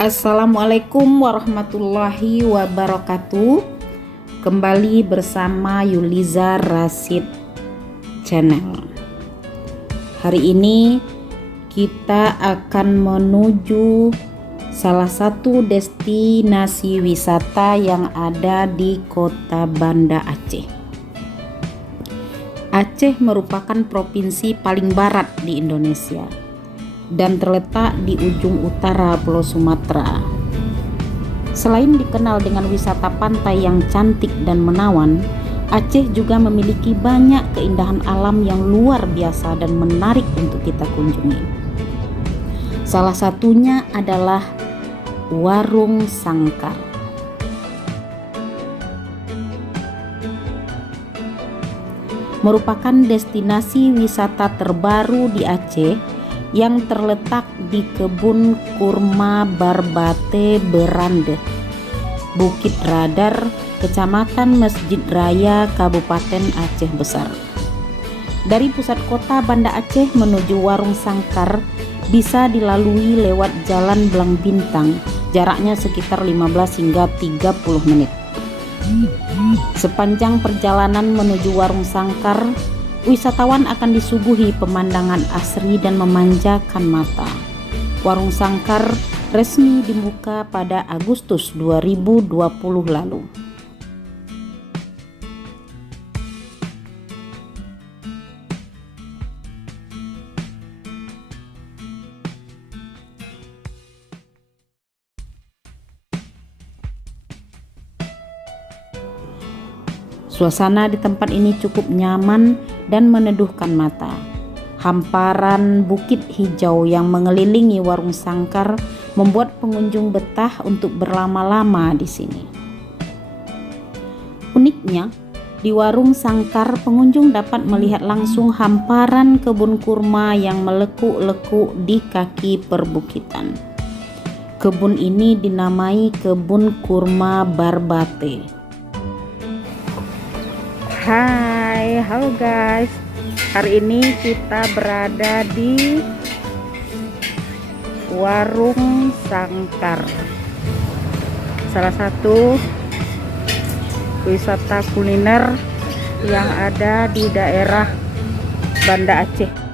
Assalamualaikum warahmatullahi wabarakatuh. Kembali bersama Yuliza Rasid Channel. Hari ini kita akan menuju salah satu destinasi wisata yang ada di kota Banda Aceh. Aceh merupakan provinsi paling barat di Indonesia dan terletak di ujung utara Pulau Sumatera. Selain dikenal dengan wisata pantai yang cantik dan menawan, Aceh juga memiliki banyak keindahan alam yang luar biasa dan menarik untuk kita kunjungi. Salah satunya adalah Warung Sangkar. Merupakan destinasi wisata terbaru di Aceh yang terletak di Kebun Kurma Barbate Berande, Bukit Radar, Kecamatan Masjid Raya, Kabupaten Aceh Besar. Dari pusat kota Banda Aceh menuju Warung Sangkar bisa dilalui lewat Jalan Belang Bintang, jaraknya sekitar 15 hingga 30 menit. Sepanjang perjalanan menuju Warung Sangkar, wisatawan akan disuguhi pemandangan asri dan memanjakan mata. Warung Sangkar resmi dibuka pada Agustus 2020 lalu. Suasana di tempat ini cukup nyaman dan meneduhkan mata. Hamparan bukit hijau yang mengelilingi Warung Sangkar membuat pengunjung betah untuk berlama-lama di sini. Uniknya, di Warung Sangkar pengunjung dapat melihat langsung hamparan kebun kurma yang melekuk-lekuk di kaki perbukitan. Kebun ini dinamai Kebun Kurma Barbate. Hai, halo guys. Hari ini kita berada di Warung Sangkar, salah satu wisata kuliner yang ada di daerah Banda Aceh.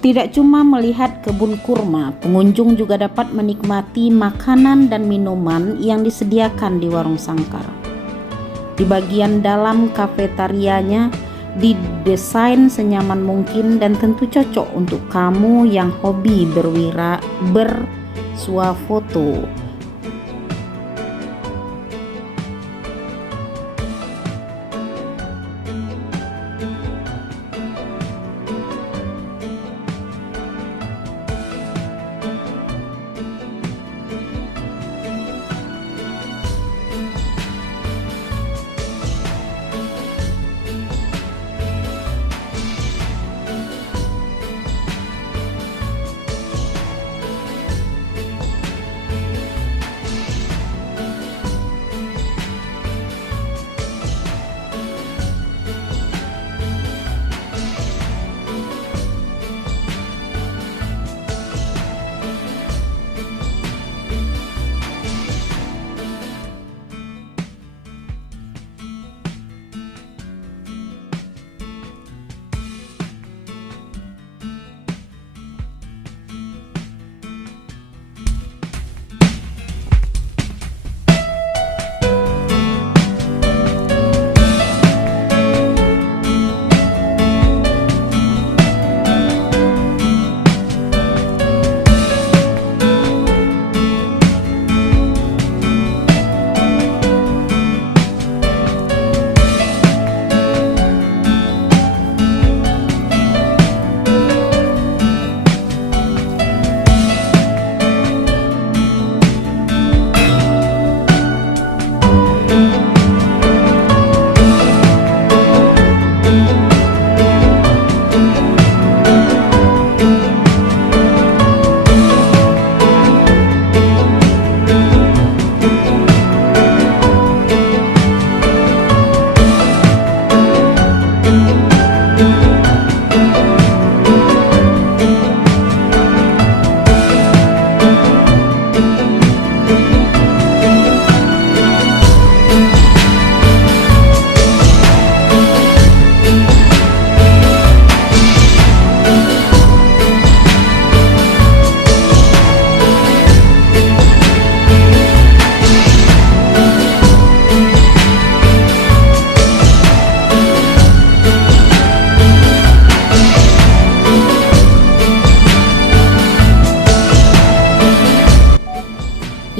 Tidak cuma melihat kebun kurma, pengunjung juga dapat menikmati makanan dan minuman yang disediakan di warung Sangkar. Di bagian dalam kafetarianya didesain senyaman mungkin dan tentu cocok untuk kamu yang hobi bersuah foto.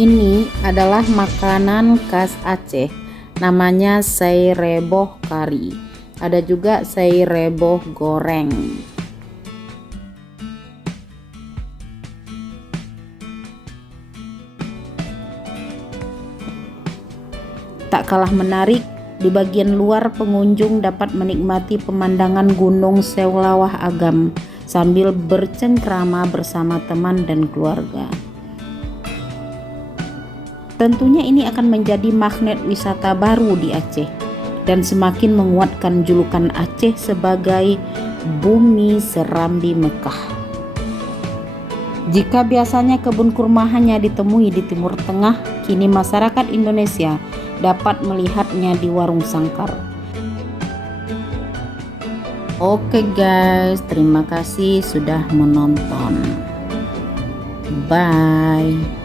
Ini adalah makanan khas Aceh, namanya sei reboh kari. Ada juga sei reboh goreng. Tak kalah menarik, di bagian luar pengunjung dapat menikmati pemandangan Gunung Seulawah Agam sambil bercengkrama bersama teman dan keluarga. Tentunya ini akan menjadi magnet wisata baru di Aceh dan semakin menguatkan julukan Aceh sebagai bumi serambi Mekah. Jika biasanya kebun kurma hanya ditemui di Timur Tengah, kini masyarakat Indonesia dapat melihatnya di warung Sangkar. Oke guys, terima kasih sudah menonton. Bye.